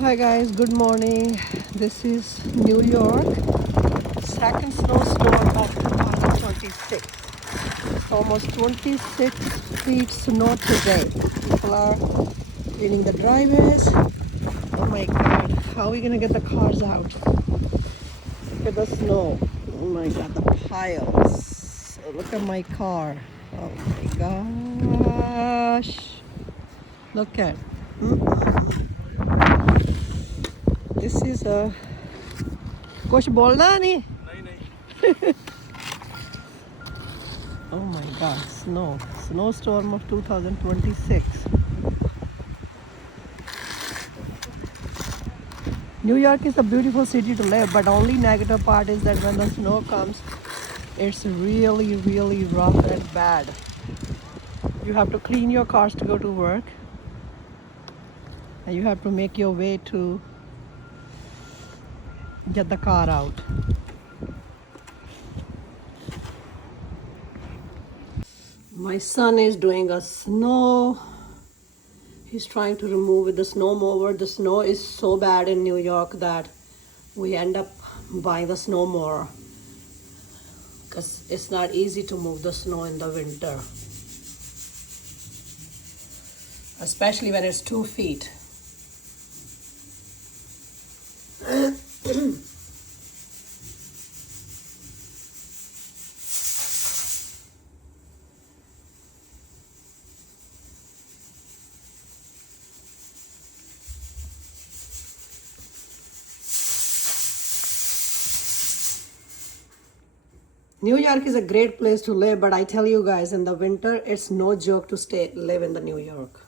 Hi guys, good morning. This is New York, second snowstorm of 2026. It's almost 26 feet snow today. People are cleaning the driveways. Oh my god, how are we gonna get the cars out? Look at the snow. Oh my god, the piles. Look at my car. Oh my gosh. Look at. This is a कुछ बोलना नहीं. Oh my god, snowstorm of 2026. New York is a beautiful city to live, but only negative part is that when the snow comes, it's really rough and bad. You have to clean your cars to go to work, and you have to make your way to get the car out. My son is doing a snow. He's trying to remove with the snow mower. The snow is so bad in New York that we end up buying the snow mower because it's not easy to move the snow in the winter, especially when it's 2 feet. New York is a great place to live, but I tell you guys, in the winter, it's no joke to live in the New York.